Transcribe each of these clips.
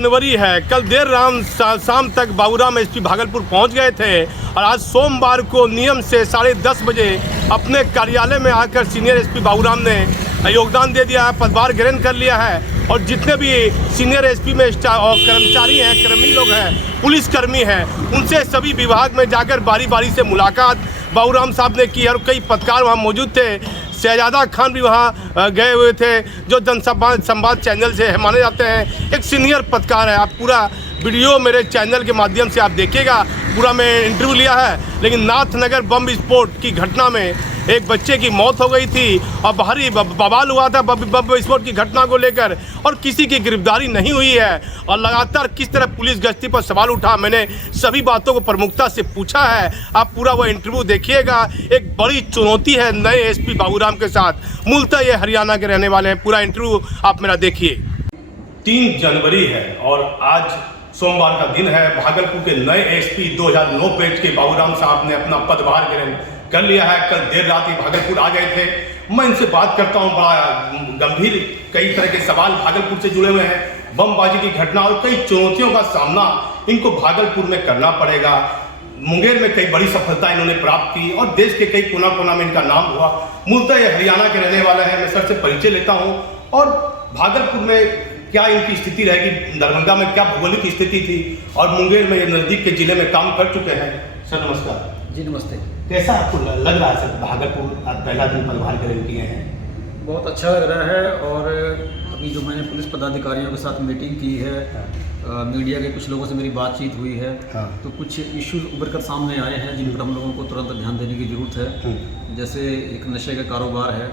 जनवरी है। कल देर रात शाम तक बाबूराम एसपी भागलपुर पहुंच गए थे और आज सोमवार को नियम से 10:30 बजे अपने कार्यालय में आकर सीनियर एसपी बाबूराम ने योगदान दे दिया है, पदभार ग्रहण कर लिया है। और जितने भी सीनियर एसपी में कर्मचारी हैं, कर्मी लोग हैं, पुलिसकर्मी हैं, उनसे सभी विभाग में जाकर बारी बारी से मुलाकात बाबूराम साहब ने की और कई पत्रकार वहाँ मौजूद थे। शहजादा खान भी वहाँ गए हुए थे, जो जनसंवाद चैनल से माने जाते हैं, एक सीनियर पत्रकार है। आप पूरा वीडियो मेरे चैनल के माध्यम से आप देखिएगा, पूरा मैं इंटरव्यू लिया है। लेकिन नाथनगर बम विस्फोट की घटना में एक बच्चे की मौत हो गई थी और भारी बवाल हुआ था बम विस्फोट की घटना को लेकर, और किसी की गिरफ्तारी नहीं हुई है। और लगातार किस तरह पुलिस गश्ती पर सवाल उठा, मैंने सभी बातों को प्रमुखता से पूछा है। आप पूरा वो इंटरव्यू देखिएगा। एक बड़ी चुनौती है नए एसपी बाबूराम के साथ। मूलतः ये हरियाणा के रहने वाले हैं। पूरा इंटरव्यू आप मेरा देखिए। 3 जनवरी है और आज सोमवार का दिन है। भागलपुर के नए एसपी 2009 बैच के बाबूराम साहब ने अपना पदभार ग्रहण कर लिया है। कल देर रात ही भागलपुर आ गए थे। मैं इनसे बात करता हूँ। बड़ा गंभीर कई तरह के सवाल भागलपुर से जुड़े हुए हैं। बमबाजी की घटना और कई चुनौतियों का सामना इनको भागलपुर में करना पड़ेगा। मुंगेर में कई बड़ी सफलता इन्होंने प्राप्त की और देश के कई कोना कोना में इनका नाम हुआ। मूलतः ये हरियाणा के रहने वाले हैं। मैं सर से परिचय लेता हूँ। और भागलपुर में क्या इनकी स्थिति रहेगी, दरभंगा में क्या भौगोलिक स्थिति थी, और मुंगेर में ये नज़दीक के जिले में काम कर चुके हैं। सर नमस्कार। जी नमस्ते। कैसा आपको लग रहा है सर, भागलपुर आज पहला दिन पदभार ग्रहण किए हैं? बहुत अच्छा लग रहा है। और अभी जो मैंने पुलिस पदाधिकारियों के साथ मीटिंग की है, मीडिया के कुछ लोगों से मेरी बातचीत हुई है, तो कुछ इश्यूज उभर कर सामने आए हैं जिन पर हम लोगों को तुरंत ध्यान देने की ज़रूरत है। जैसे एक नशे का कारोबार है,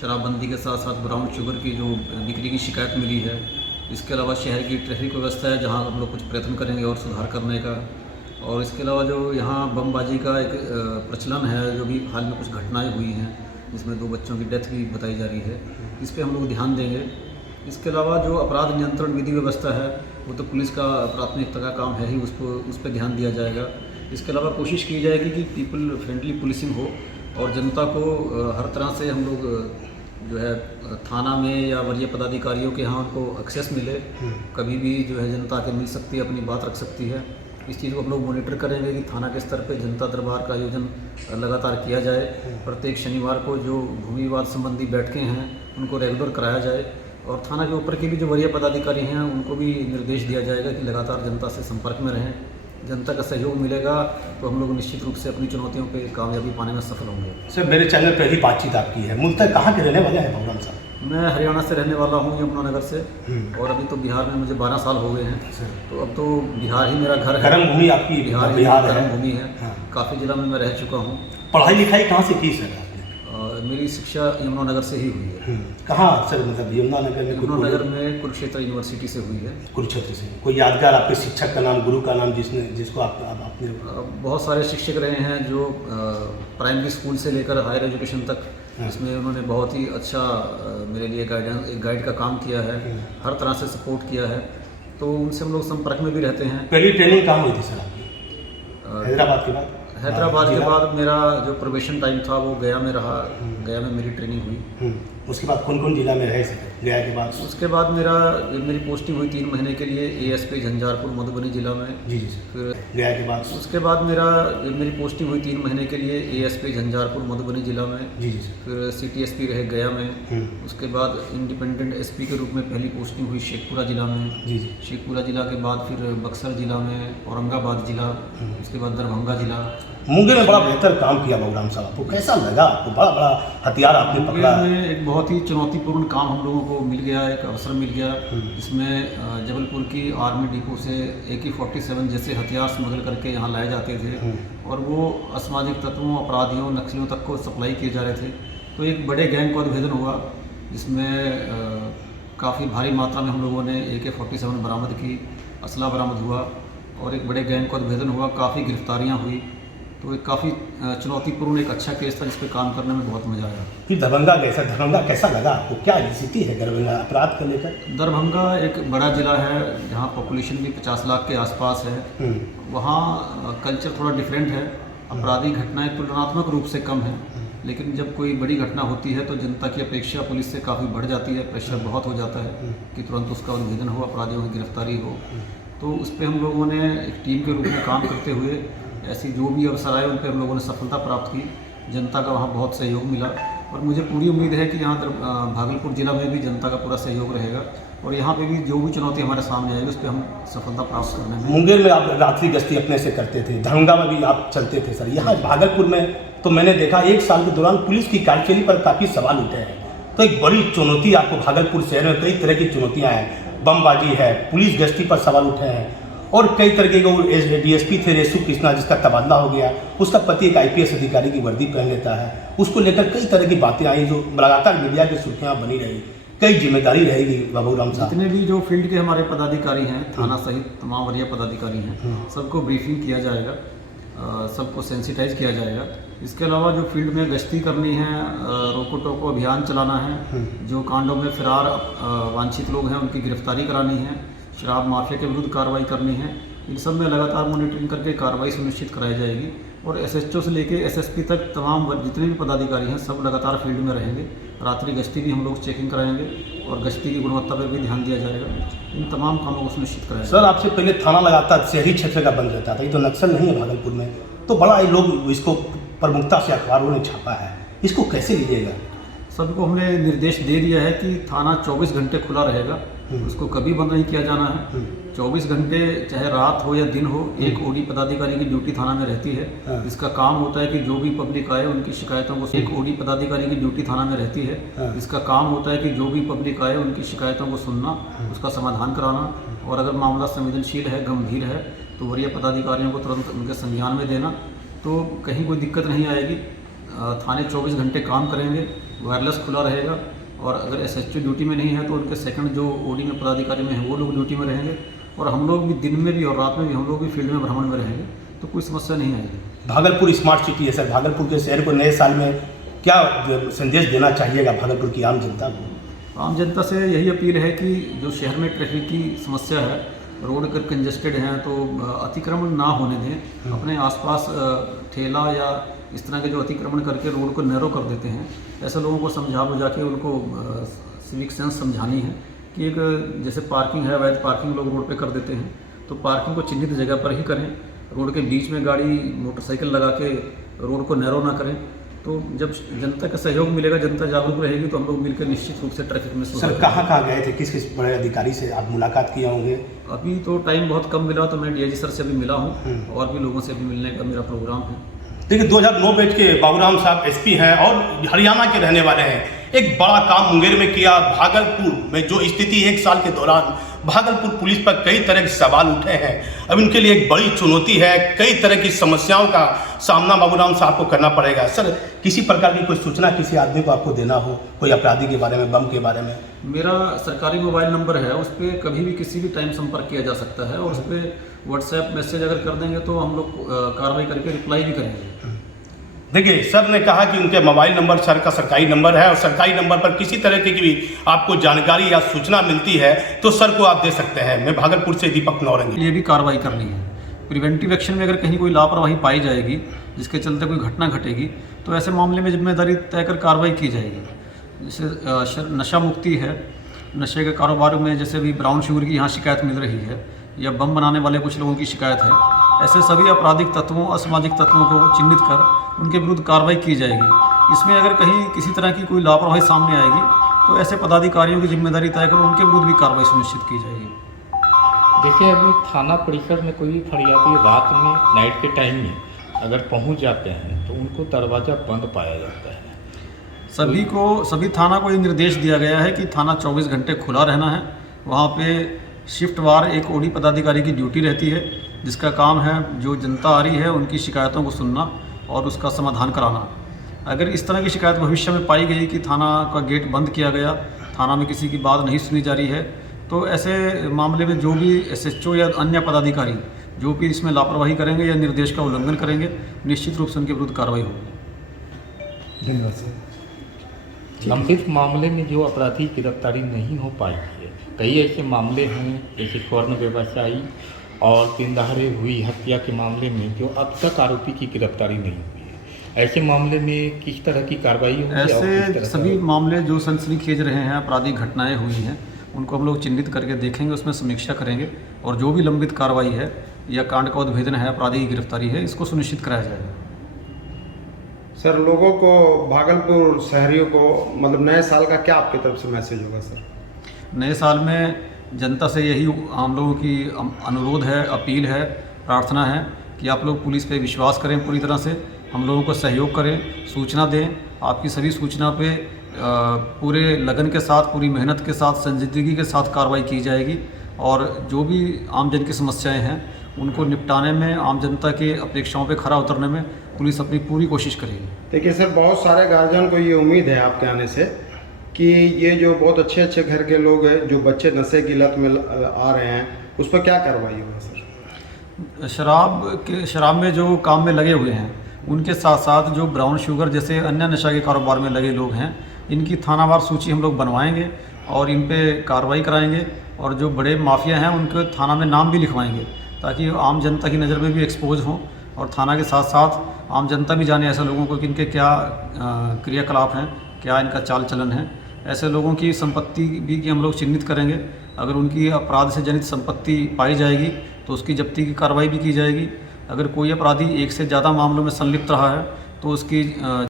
शराबबंदी के साथ साथ ब्राउन शुगर की जो बिक्री की शिकायत मिली है। इसके अलावा शहर की ट्रैफिक व्यवस्था है, जहाँ हम लोग कुछ प्रयत्न करेंगे और सुधार करने का। और इसके अलावा जो यहाँ बमबाजी का एक प्रचलन है, जो भी हाल में कुछ घटनाएं हुई हैं जिसमें 2 बच्चों की डेथ भी बताई जा रही है, इस पर हम लोग ध्यान देंगे। इसके अलावा जो अपराध नियंत्रण विधि व्यवस्था है, वो तो पुलिस का प्राथमिकता का काम है ही, उस पर ध्यान दिया जाएगा। इसके अलावा कोशिश की जाएगी कि पीपल फ्रेंडली पुलिसिंग हो और जनता को हर तरह से हम लोग जो है थाना में या वरीय पदाधिकारियों के यहाँ उनको एक्सेस मिले। कभी भी जो है जनता के मिल सकती है, अपनी बात रख सकती है। इस चीज़ को हम लोग मॉनिटर करेंगे कि थाना के स्तर पे जनता दरबार का आयोजन लगातार किया जाए। प्रत्येक शनिवार को जो भूमि विवाद संबंधी बैठकें हैं उनको रेगुलर कराया जाए। और थाना के ऊपर के भी जो वरीय पदाधिकारी हैं उनको भी निर्देश दिया जाएगा कि लगातार जनता से संपर्क में रहें। जनता का सहयोग मिलेगा तो हम लोग निश्चित रूप से अपनी चुनौतियों पे कामयाबी पाने में सफल होंगे। सर मेरे चैनल पर ही बातचीत आपकी है। मूलतः कहाँ के रहने वाले हैं बाबूराम साहब? मैं हरियाणा से रहने वाला हूँ, यमुनानगर से। और अभी तो बिहार में मुझे 12 साल हो गए हैं, तो अब तो बिहार ही मेरा घर है। कर्म भूमि आपकी बिहार कर्म भूमि है। काफ़ी जिला में मैं रह चुका हूँ। पढ़ाई लिखाई कहाँ से की सर? मेरी शिक्षा यमुनानगर से ही हुई है। कहाँ सर, मतलब यमुनानगर में? यमुनानगर में कुरुक्षेत्र यूनिवर्सिटी से हुई है। कुरुक्षेत्र से। कोई यादगार आपके शिक्षक का नाम, गुरु का नाम जिसको आपने? बहुत सारे शिक्षक रहे हैं जो प्राइमरी स्कूल से लेकर हायर एजुकेशन तक, इसमें उन्होंने बहुत ही अच्छा मेरे लिए गाइड का काम किया है, हर तरह से सपोर्ट किया है। तो उनसे हम लोग संपर्क में भी रहते हैं। पहली ट्रेनिंग कहाँ हुई थी सर आपकी? हैदराबाद के बाद? हैदराबाद के बाद मेरा जो प्रोबेशन टाइम था वो गया में रहा। गया में मेरी ट्रेनिंग हुई। उसके बाद कौन कौन जिला में रहे सर गया के बाद? उसके बाद मेरी पोस्टिंग हुई 3 महीने के लिए एएसपी झंझारपुर मधुबनी जिला में। जी जी सर। फिर गया के बाद? उसके बाद मेरी पोस्टिंग हुई 3 महीने के लिए एएसपी झंझारपुर मधुबनी जिला में। जी जी सर। फिर सिटी रहे गया में। उसके बाद इंडिपेंडेंट एसपी के रूप में पहली पोस्टिंग हुई शेखपुरा जिला में। जी जी। शेखपुरा जिला के बाद फिर बक्सर जिला में, औरंगाबाद जिला, उसके बाद दरभंगा जिला। मुंगेर में बड़ा बेहतर काम किया बाबूराम साहब, आपको कैसा लगा? आपको बड़ा बड़ा हथियार आपने पकड़ा। में एक बहुत ही चुनौतीपूर्ण काम हम लोगों को मिल गया, एक अवसर मिल गया, जिसमें जबलपुर की आर्मी डिपो से AK-47 जैसे हथियार स्मगल करके यहाँ लाए जाते थे और वो असामाजिक तत्वों, अपराधियों, नक्सलियों तक को सप्लाई किए जा रहे थे। तो एक बड़े गैंग का उद्भेदन हुआ जिसमें काफ़ी भारी मात्रा में हम लोगों ने AK-47 बरामद की, असला बरामद हुआ और एक बड़े गैंग का उद्भेदन हुआ, काफ़ी गिरफ्तारियाँ हुई। तो एक काफ़ी चुनौतीपूर्ण एक अच्छा केस था जिस पर काम करने में बहुत मज़ा आया। कि दरभंगा कैसा लगा आपको? क्या स्थिति है दरभंगा अपराध को लेकर? दरभंगा एक बड़ा ज़िला है जहाँ पॉपुलेशन भी 50 लाख के आसपास है। वहाँ कल्चर थोड़ा डिफरेंट है, आपराधिक घटनाएं तुलनात्मक रूप से कम है। लेकिन जब कोई बड़ी घटना होती है तो जनता की अपेक्षा पुलिस से काफ़ी बढ़ जाती है, प्रेशर बहुत हो जाता है कि तुरंत उसका उद्भेदन हो, अपराधियों की गिरफ्तारी हो। तो उस पर हम लोगों ने एक टीम के रूप में काम करते हुए ऐसी जो भी अवसर आए उन पर हम लोगों ने सफलता प्राप्त की। जनता का वहाँ बहुत सहयोग मिला और मुझे पूरी उम्मीद है कि यहाँ भागलपुर ज़िला में भी जनता का पूरा सहयोग रहेगा और यहाँ पे भी जो भी चुनौती हमारे सामने आएगी उस पर हम सफलता प्राप्त करने में। मुंगेर में आप रात्रि गश्ती अपने से करते थे, दरभंगा में भी आप चलते थे सर, यहाँ भागलपुर में तो मैंने देखा 1 साल के दौरान पुलिस की कार्यशैली पर काफ़ी सवाल उठे हैं। तो एक बड़ी चुनौती आपको भागलपुर शहर में कई तरह की चुनौतियाँ हैं, बमबाजी है, पुलिस गश्ती पर सवाल उठे हैं और कई तरह के डीएसपी थे रेसु कृष्णा जिसका तबादला हो गया, उसका पति एक आईपीएस अधिकारी की वर्दी पहन लेता है, उसको लेकर कई तरह की बातें आई जो लगातार मीडिया की सुर्खियां बनी रही। कई जिम्मेदारी रहेगी बाबूराम साहब। जितने भी जो फील्ड के हमारे पदाधिकारी हैं, थाना सहित तमाम वरीय पदाधिकारी हैं, सबको ब्रीफिंग किया जाएगा, सबको सेंसिटाइज किया जाएगा। इसके अलावा जो फील्ड में गश्ती करनी है, रोको टोको अभियान चलाना है, जो कांडों में फरार वांछित लोग हैं उनकी गिरफ्तारी करानी है, शराब माफिया के विरुद्ध कार्रवाई करनी है, इन सब में लगातार मॉनिटरिंग करके कार्रवाई सुनिश्चित कराई जाएगी। और एसएचओ से लेके एसएसपी तक तमाम जितने भी पदाधिकारी हैं सब लगातार फील्ड में रहेंगे। रात्रि गश्ती भी हम लोग चेकिंग कराएंगे और गश्ती की गुणवत्ता पर भी ध्यान दिया जाएगा। इन तमाम कामों को सुनिश्चित कराएंगे। सर आपसे पहले थाना लगातार शहरी क्षेत्र का बंद रहता था, ये तो नक्सल नहीं है भागलपुर में, तो बड़ा ये लोग इसको प्रमुखता से अखबारों ने छापा है, इसको कैसे लीजिएगा? सबको हमने निर्देश दे दिया है कि थाना 24 घंटे खुला रहेगा, उसको कभी बंद नहीं किया जाना है। 24 घंटे चाहे रात हो या दिन हो, एक ओडी पदाधिकारी की ड्यूटी थाना में रहती है, जिसका काम होता है कि जो भी पब्लिक आए उनकी शिकायतों को, एक ओडी पदाधिकारी की ड्यूटी थाना में रहती है, जिसका काम होता है कि जो भी पब्लिक आए उनकी शिकायतों को सुनना, उसका समाधान कराना और अगर मामला संवेदनशील है, गंभीर है तो वरीय पदाधिकारियों को तुरंत उनके संज्ञान में देना, तो कहीं कोई दिक्कत नहीं आएगी। थाने 24 घंटे काम करेंगे, वायरलेस खुला रहेगा और अगर एसएचओ ड्यूटी में नहीं है तो उनके सेकंड जो ओडी में पदाधिकारी में हैं वो लोग ड्यूटी में रहेंगे और हम लोग भी दिन में भी और रात में भी हम लोग भी फील्ड में भ्रमण में रहेंगे, तो कोई समस्या नहीं आएगी। भागलपुर स्मार्ट सिटी है सर, भागलपुर के शहर को नए साल में क्या संदेश देना चाहिएगा भागलपुर की आम जनता को? आम जनता से यही अपील है कि जो शहर में ट्रैफिक की समस्या है, रोड अगर कंजेस्टेड हैं तो अतिक्रमण ना होने दें। अपने आसपास ठेला या इस तरह के जो अतिक्रमण करके रोड को नैरो कर देते हैं, ऐसे लोगों को समझा बुझा के उनको सिविक सेंस समझानी है कि एक जैसे पार्किंग है, अवैध पार्किंग लोग रोड पे कर देते हैं, तो पार्किंग को चिन्हित जगह पर ही करें। रोड के बीच में गाड़ी मोटरसाइकिल लगा के रोड को नैरो ना करें। तो जब जनता का सहयोग मिलेगा, जनता जागरूक रहेगी, तो हम लोग मिलकर निश्चित रूप से ट्रैफिक में सर कहाँ गए थे, किस किस बड़े अधिकारी से आप मुलाकात किए होंगे? अभी तो टाइम बहुत कम मिला, तो मैं डीआईजी सर से भी मिला हूँ और भी लोगों से भी मिलने का मेरा प्रोग्राम है। देखिए 2009 बैच के बाबूराम साहब एसपी हैं और हरियाणा के रहने वाले हैं। एक बड़ा काम मुंगेर में किया। भागलपुर में जो स्थिति 1 साल के दौरान भागलपुर पुलिस पर कई तरह के सवाल उठे हैं, अब इनके लिए एक बड़ी चुनौती है। कई तरह की समस्याओं का सामना बाबूराम साहब को करना पड़ेगा। सर किसी प्रकार की कोई सूचना किसी आदमी को आपको देना हो, कोई अपराधी के बारे में, बम के बारे में? मेरा सरकारी मोबाइल नंबर है, उस पर कभी भी किसी भी टाइम संपर्क किया जा सकता है और उस पर व्हाट्सएप मैसेज अगर कर देंगे तो हम लोग कार्रवाई करके रिप्लाई भी करेंगे। देखिए सर ने कहा कि उनके मोबाइल नंबर सर का सरकारी नंबर है और सरकारी नंबर पर किसी तरह की भी आपको जानकारी या सूचना मिलती है तो सर को आप दे सकते हैं। मैं भागलपुर से दीपक नौरंगी। ये भी कार्रवाई करनी है। प्रिवेंटिव एक्शन में अगर कहीं कोई लापरवाही पाई जाएगी जिसके चलते कोई घटना घटेगी तो ऐसे मामले में जिम्मेदारी तय कर कार्रवाई की जाएगी। जैसे नशा मुक्ति है, नशे के कारोबार में जैसे भी ब्राउन शुगर की यहाँ शिकायत मिल रही है या बम बनाने वाले कुछ लोगों की शिकायत है, ऐसे सभी आपराधिक तत्वों, असामाजिक तत्वों को चिन्हित कर उनके विरुद्ध कार्रवाई की जाएगी। इसमें अगर कहीं किसी तरह की कोई लापरवाही सामने आएगी तो ऐसे पदाधिकारियों की जिम्मेदारी तय कर उनके विरुद्ध भी कार्रवाई सुनिश्चित की जाएगी। देखिए अभी थाना परिसर में कोई भी फरियादी रात में, नाइट के टाइम में अगर पहुंच जाते हैं तो उनको दरवाज़ा बंद पाया जाता है। सभी थाना को ये निर्देश दिया गया है कि थाना 24 घंटे खुला रहना है। वहाँ पे शिफ्ट वार एक ओडी पदाधिकारी की ड्यूटी रहती है जिसका काम है जो जनता आ रही है उनकी शिकायतों को सुनना और उसका समाधान कराना। अगर इस तरह की शिकायत भविष्य में पाई गई कि थाना का गेट बंद किया गया, थाना में किसी की बात नहीं सुनी जा रही है, तो ऐसे मामले में जो भी एसएचओ या अन्य पदाधिकारी जो भी इसमें लापरवाही करेंगे या निर्देश का उल्लंघन करेंगे, निश्चित रूप से उनके विरुद्ध कार्रवाई होगी। धन्यवाद सर। लंबित मामले में जो अपराधी की गिरफ्तारी नहीं हो पाई है, कई ऐसे मामले हैं जैसे स्वर्ण व्यवसायी और दिन दहाड़े हुई हत्या के मामले में जो अब तक आरोपी की गिरफ्तारी नहीं हुई है। ऐसे मामले में किस तरह की कार्रवाई होगी और किस ऐसे तरह सभी का- मामले जो सनसनीखेज रहे हैं, आपराधिक घटनाएं हुई हैं, उनको हम लोग चिन्हित करके देखेंगे, उसमें समीक्षा करेंगे और जो भी लंबित कार्रवाई है या कांड का उद्भेदन है, अपराधी की गिरफ्तारी है, इसको सुनिश्चित कराया जाएगा। सर लोगों को, भागलपुर शहरियों को मतलब नए साल का क्या आपकी तरफ से मैसेज होगा सर? नए साल में जनता से यही हम लोगों की अनुरोध है, अपील है, प्रार्थना है कि आप लोग पुलिस पे विश्वास करें, पूरी तरह से हम लोगों को सहयोग करें, सूचना दें। आपकी सभी सूचना पे पूरे लगन के साथ, पूरी मेहनत के साथ, संजीदगी के साथ कार्रवाई की जाएगी और जो भी आम जन की समस्याएं हैं उनको निपटाने में, आम जनता के अपेक्षाओं पे खरा उतरने में पुलिस अपनी पूरी कोशिश करेगी। देखिए सर, बहुत सारे गार्जियन को ये उम्मीद है आपके आने से कि ये जो बहुत अच्छे अच्छे घर के लोग हैं, जो बच्चे नशे की लत में आ रहे हैं, उस पर क्या कार्रवाई होगा सर? शराब में जो काम में लगे हुए हैं, उनके साथ साथ जो ब्राउन शुगर जैसे अन्य नशा के कारोबार में लगे लोग हैं, इनकी थानावार सूची हम लोग बनवाएंगे और इन पे कार्रवाई कराएंगे और जो बड़े माफिया हैं उनके थाना में नाम भी लिखवाएंगे ताकि आम जनता की नज़र में भी एक्सपोज हों और थाना के साथ साथ आम जनता भी जाने ऐसे लोगों को कि इनके क्या क्रियाकलाप हैं, क्या इनका चाल चलन है। ऐसे लोगों की संपत्ति भी की हम लोग चिन्हित करेंगे। अगर उनकी अपराध से जनित संपत्ति पाई जाएगी तो उसकी जब्ती की कार्रवाई भी की जाएगी। अगर कोई अपराधी एक से ज़्यादा मामलों में संलिप्त रहा है तो उसकी